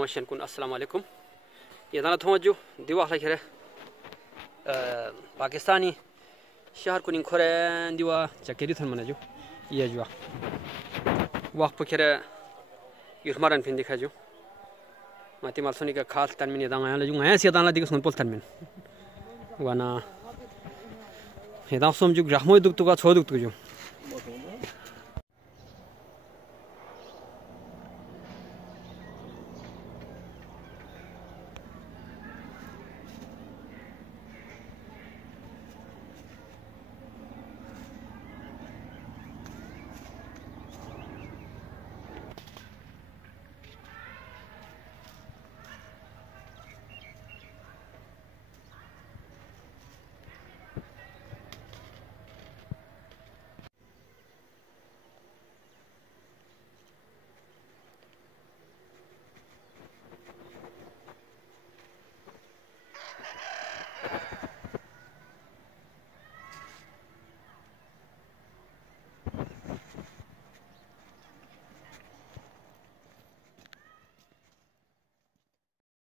Tingashan kun assalamualaikum. Yadana thomaju diwa khere Pakistani shahar kuning khore diwa chakeri thon manaju ye jwa waq pukhere yurmaran pin dikhaju mati malsoni ka khas tanmin yadanga la junga ya dana dik sun pol tanmin wana hedam somjuk rahmoy duk tuga choduk tuju